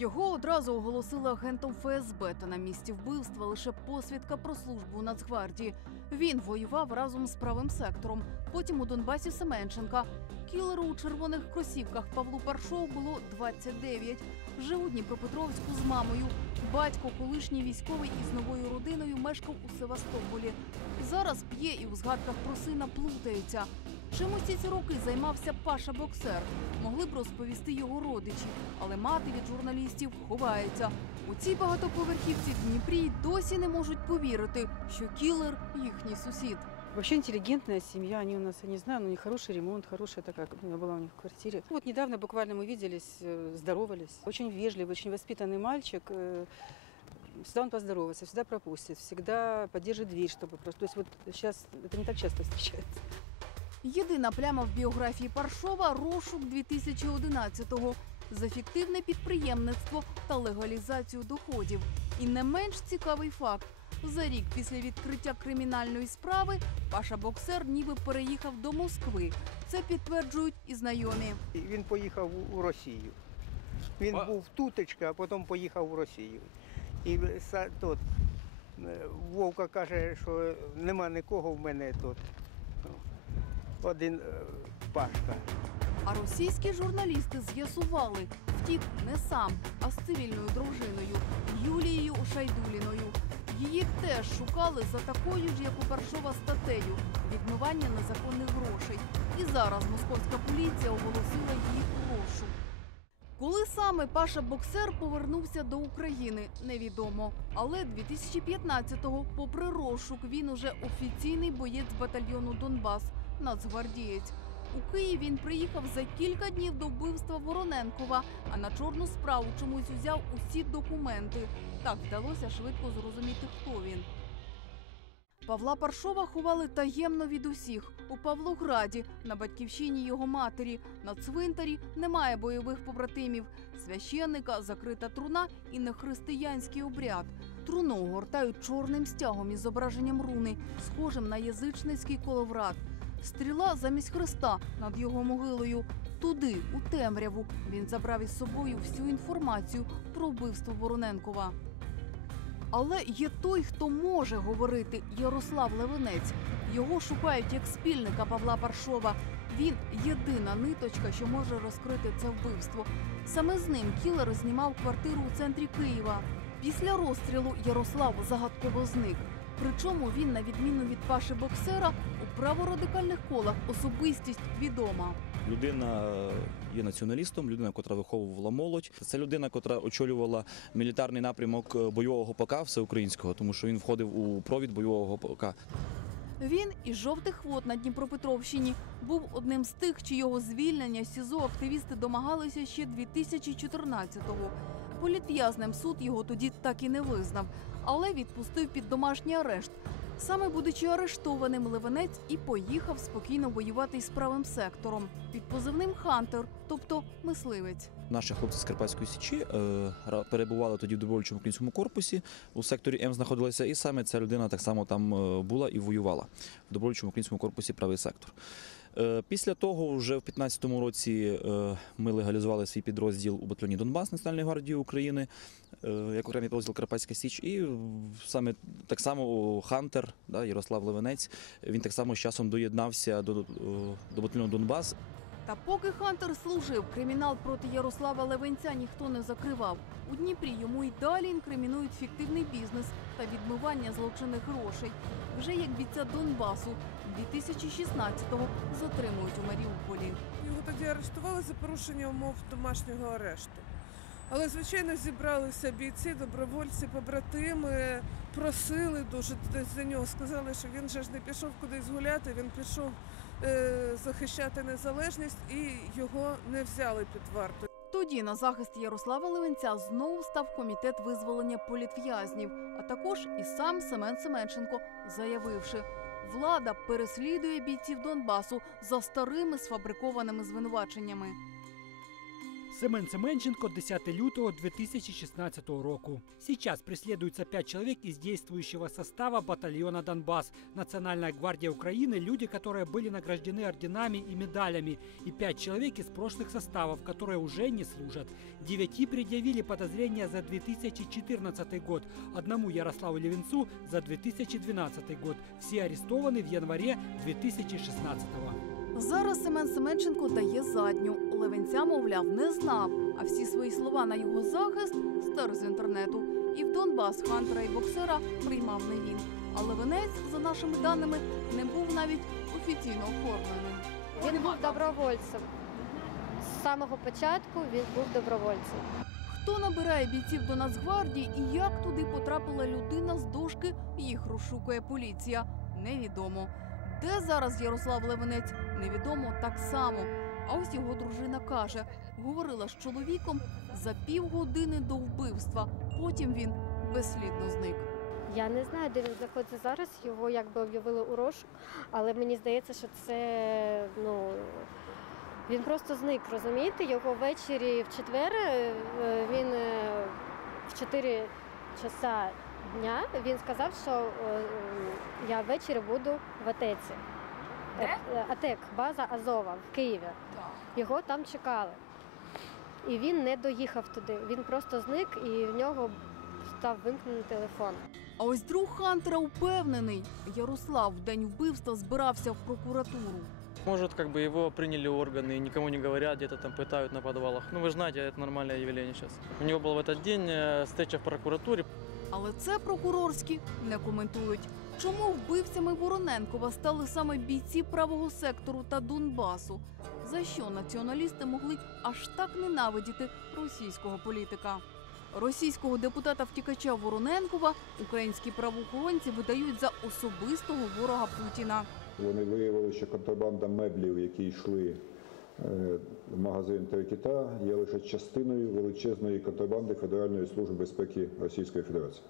Його одразу оголосили агентом ФСБ, та на місці вбивства лише посвідка про службу у Нацгвардії. Він воював разом з правим сектором. Потім у Донбасі Семенченка. Кілеру у червоних кросівках Павлу Паршову було 29. Жив у Дніпропетровську з мамою. Батько, колишній військовий із новою родиною, мешкав у Севастополі. Зараз п'є і у згадках про сина плутається. Чим усі ці роки займався Паша Боксер? Могли б розповісти його родичі, але мати від журналістів ховається. У цій багатоповерхівці в Дніпрі й досі не можуть повірити, що кілер їхній сусід. Вообще интеллигентная семья, они у нас, я не знаю, ну, у них хороший ремонт, хорошая такая, ну, я была у них в квартире. Вот недавно буквально мы виделись, э, здоровались. Очень вежливый, очень воспитанный мальчик. э, Всегда он поздоровается, всегда пропустит, всегда поддержит дверь, чтобы просто... То есть вот сейчас это не так часто встречается. Єдина пляма в біографії Паршова розшук 2011-го за фіктивне підприємництво та легалізацію доходів. І не менш цікавий факт. За рік після відкриття кримінальної справи Паша Боксер ніби переїхав до Москви. Це підтверджують і знайомі. Він поїхав у- Росію. Він А- був тутечка, а потім поїхав у Росію. І тут е, Вовка каже, що нема нікого в мене тут. Один е, Пашка. А російські журналісти з'ясували, втік не сам, а з цивільною дружиною Юлією Шайдуліною. Її теж шукали за такою ж, як у Паршова статтею відмивання незаконних грошей. І зараз московська поліція оголосила її у розшук. Коли саме Паша Боксер повернувся до України, невідомо. Але 2015-го, попри розшук, він уже офіційний боєць батальйону Донбас, нацгвардієць. У Київ він приїхав за кілька днів до вбивства Вороненкова, а на чорну справу чомусь узяв усі документи. Так вдалося швидко зрозуміти, хто він. Павла Паршова ховали таємно від усіх у Павлограді, на батьківщині його матері. На цвинтарі немає бойових побратимів, священника, закрита труна і нехристиянський обряд. Труну огортають чорним стягом із зображенням руни, схожим на язичницький коловрат. Стріла замість хреста над його могилою. Туди, у темряву, він забрав із собою всю інформацію про вбивство Вороненкова. Але є той, хто може говорити Ярослав Левинець. Його шукають як спільника Павла Паршова. Він єдина ниточка, що може розкрити це вбивство. Саме з ним кілер знімав квартиру у центрі Києва. Після розстрілу Ярослав загадково зник. Причому він, на відміну від Паши Боксера, праворадикальних колах особистість відома. Людина е, є націоналістом, людина, котра виховувала молодь. Це людина, котра очолювала мілітарний напрямок е, бойового ПК всеукраїнського, тому що він входив у провід бойового ПК. Він із жовтих вод на Дніпропетровщині був одним з тих, чийого звільнення з СІЗО активісти домагалися ще 2014-го. Політв'язнем суд його тоді так і не визнав, але відпустив під домашній арешт. Саме будучи арештованим, Левенець і поїхав спокійно воювати із правим сектором під позивним Хантер, тобто мисливець. Наші хлопці з Карпатської січі е, перебували тоді в добровольчому українському корпусі. У секторі М знаходилися, і саме ця людина так само там е, була і воювала в добровольчому українському корпусі правий сектор. Е, Після того, вже в 2015 році, е, ми легалізували свій підрозділ у батальйоні Донбас Національної гвардії України е, як окремий підрозділ Карпатська Січ. І саме так само Хантер, да, Ярослав Левенець, він так само з часом доєднався до, до батальйону Донбас Та поки Хантер служив, кримінал проти Ярослава Левенця ніхто не закривав. У Дніпрі йому й далі інкримінують фіктивний бізнес та відмивання злочинних грошей. Вже як бійця Донбасу 2016-го затримують у Маріуполі. Його тоді арештували за порушення умов домашнього арешту. Але, звичайно, зібралися бійці, добровольці, побратими, просили дуже за нього. Сказали, що він же ж не пішов кудись гуляти, він пішов захищати незалежність і його не взяли під варту. Тоді на захист Ярослава Левенця знову став комітет визволення політв'язнів, а також і сам Семен Семенченко, заявивши, влада переслідує бійців Донбасу за старими сфабрикованими звинуваченнями. Семен Семенченко, 10 лютого 2016 року. Сейчас преследуется пять человек из действующего состава батальона «Донбасс». Национальная гвардия Украины – люди, которые были награждены орденами и медалями, и пять человек из прошлых составов, которые уже не служат. Девяти предъявили подозрения за 2014 год, одному Ярославу Левинцу за 2012 год. Все арестованы в январе 2016 Зараз Семен Семенченко дає задню. Левенця, мовляв, не знав, а всі свої слова на його захист стер з інтернету. І в Донбас хантера і боксера приймав не він. А Левенець, за нашими даними, не був навіть офіційно оформлений. Він був добровольцем. З самого початку він був добровольцем. Хто набирає бійців до Нацгвардії і як туди потрапила людина з дошки, їх розшукує поліція. Невідомо. Де зараз Ярослав Левенець, невідомо так само. А ось його дружина каже, говорила з чоловіком за півгодини до вбивства. Потім він безслідно зник. Я не знаю, де він знаходиться зараз. Його якби об'явили у розшук, але мені здається, що це ну. Він просто зник, розумієте? Його ввечері в четвер е, він е, в 4 часа дня він сказав, що е, я ввечері буду в Атеці. Е, е, Атек, база Азова в Києві. Його там чекали. І він не доїхав туди. Він просто зник і в нього став вимкнений телефон. А ось друг Хантера упевнений, Ярослав в день вбивства збирався в прокуратуру. Может, как бы его приняли органы и никому не говорят, где-то там пытают на подвалах. Ну, вы же знаете, это нормальное явление сейчас. У него был в этот день э, встреча в прокуратуре. Але це прокурорські не коментують. Чому вбивцями Вороненкова стали саме бійці правого сектору та Донбасу? За що націоналісти могли аж так ненавидіти російського політика? Російського депутата втікача Вороненкова українські правоохоронці видають за особистого ворога Путіна. Вони виявили, що контрабанда меблів, які йшли е, в магазин «Три кита», є лише частиною величезної контрабанди Федеральної служби безпеки Російської Федерації.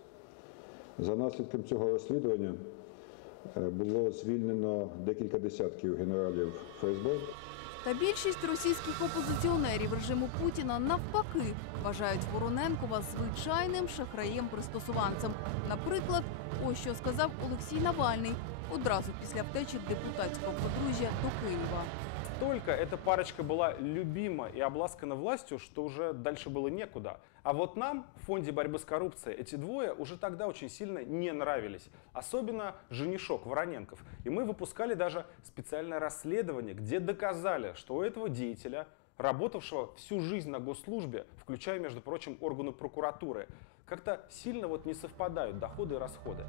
За наслідком цього розслідування е, було звільнено декілька десятків генералів ФСБ. Та більшість російських опозиціонерів режиму Путіна навпаки вважають Вороненкова звичайним шахраєм-пристосуванцем. Наприклад, ось що сказав Олексій Навальний одразу після втечі депутатського подружжя до Києва. Только эта парочка была любима и обласкана властью, что уже дальше было некуда. А вот нам, в фонде борьбы с коррупцией, эти двое уже тогда очень сильно не нравились. Особенно женишок Вороненков. И мы выпускали даже специальное расследование, где доказали, что у этого деятеля, работавшего всю жизнь на госслужбе, включая, между прочим, органы прокуратуры, как-то сильно вот не совпадают доходы и расходы.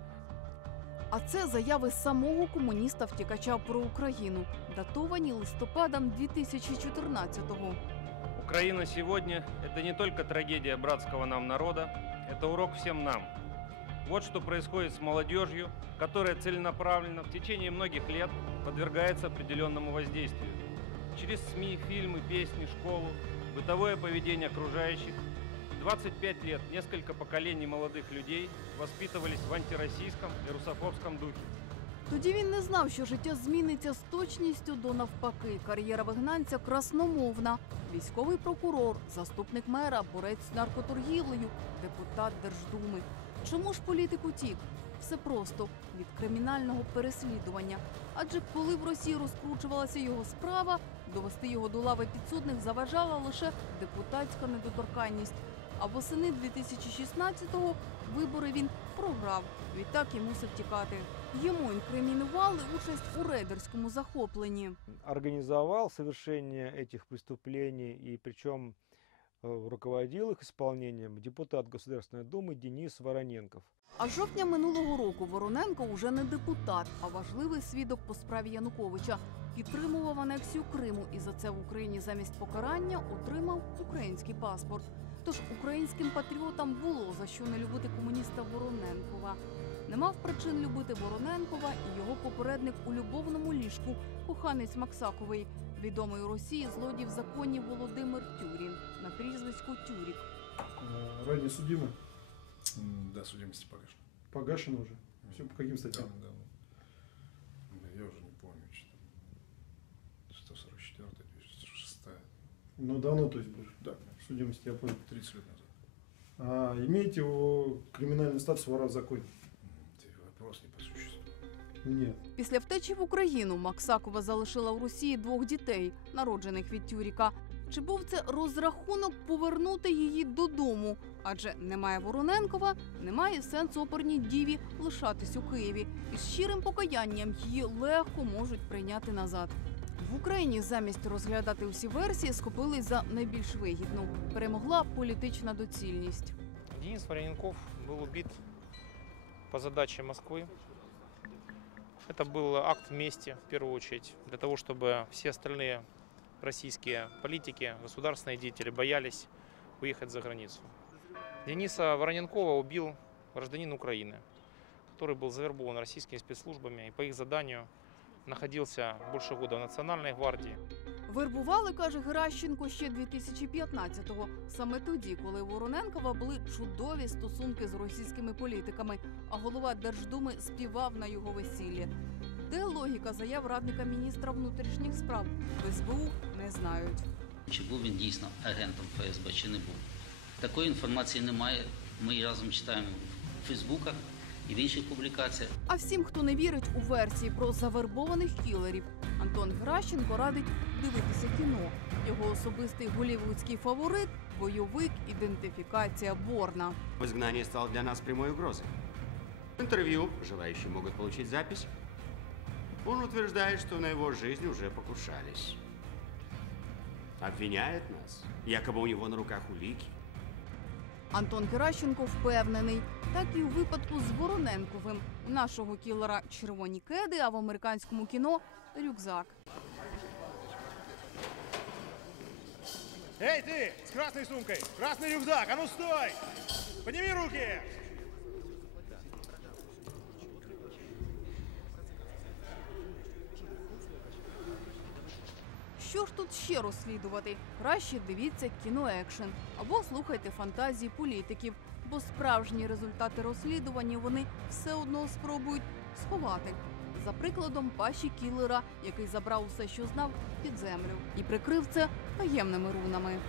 А це заяви самого комуніста втікача про Україну, датовані листопадом 2014-го. Украина сегодня – это не только трагедия братского нам народа, это урок всем нам. Вот что происходит с молодежью, которая целенаправленно в течение многих лет подвергается определенному воздействию. Через СМИ, фильмы, песни, школу, бытовое поведение окружающих. 25 лет несколько поколений молодых людей воспитывались в антироссийском и русофобском духе. Тоді він не знав, що життя зміниться з точністю до навпаки. Кар'єра вигнанця красномовна. Військовий прокурор, заступник мера, борець з наркоторгівлею, депутат Держдуми. Чому ж політик утік? Все просто від кримінального переслідування. Адже коли в Росії розкручувалася його справа, довести його до лави підсудних заважала лише депутатська недоторканність. А восени 2016-го вибори він програв. Відтак і мусив тікати. Йому інкримінували участь у рейдерському захопленні. организовал совершение этих преступлений и причем э, руководил их исполнением депутат Государственной Думы Денис Вороненков. А з жовтня минулого року Вороненко уже не депутат, а важливий свідок по справі Януковича. Підтримував анексію Криму і за це в Україні замість покарання отримав український паспорт. Тож українським патріотам було за що не любити комуніста Вороненкова. Не мав причин любити Вороненкова і його попередник у любовному ліжку, коханець Максаковий, відомий у Росії злодій в законі Володимир Тюрін на прізвиську Тюрік. Ранее судимый? Да, судимости погашена. Погашен уже? Все по каким статьям? Да, да. Да, Я уже не помню, что там. 144 206 Ну, давно, то есть. Да. Судимости, я понял. 30 лет назад. А имеете его криминальный статус вора в законе? Вопрос не по существу. Нет. Після втечі в Україну Максакова залишила в Росії двох дітей, народжених від Тюріка. Чи був це розрахунок повернути її додому? Адже немає Вороненкова, немає сенсу оперній діві лишатись у Києві. І з щирим покаянням її легко можуть прийняти назад. В Україні замість розглядати усі версії схопились за найбільш вигідну. Перемогла політична доцільність. Денис Варененков был убит по задаче Москвы. Это был акт мести, в первую очередь, для того, чтобы все остальные российские политики, государственные деятели боялись уехать за границу. Дениса Вороненкова убил гражданин Украины, который был завербован российскими спецслужбами и по их заданию находился больше года в Национальной гвардии. Вербували, каже Геращенко, ще 2015-го. Саме тоді, коли у Вороненкова були чудові стосунки з російськими політиками, а голова Держдуми співав на його весіллі. Де логіка заяв радника міністра внутрішніх справ? В СБУ не знають. Чи був він дійсно агентом ФСБ, чи не був. Такої інформації немає. Ми її разом читаємо в Фейсбуках і в інших публікаціях. А всім, хто не вірить у версії про завербованих кілерів, Антон Геращенко радить дивитися кіно. Його особистий голівудський фаворит бойовик ідентифікація Борна. Изгнание стало для нас прямой угрозой. В интервью желающие могут получить запись. Он утверждает, что на его жизнь уже покушались. Обвиняет нас. Якобы у него на руках улики. Антон Геращенко впевнений, так і у випадку з Вороненковим. У нашого кілера червоні кеди, а в американському кіно рюкзак. Эй, ты, с красной сумкой! Красный рюкзак! А ну стой! Подними руки! Що ж тут ще розслідувати? Краще дивіться кіноекшен або слухайте фантазії політиків, бо справжні результати розслідування вони все одно спробують сховати. За прикладом Паші Кілера, який забрав усе, що знав, під землю і прикрив це таємними рунами.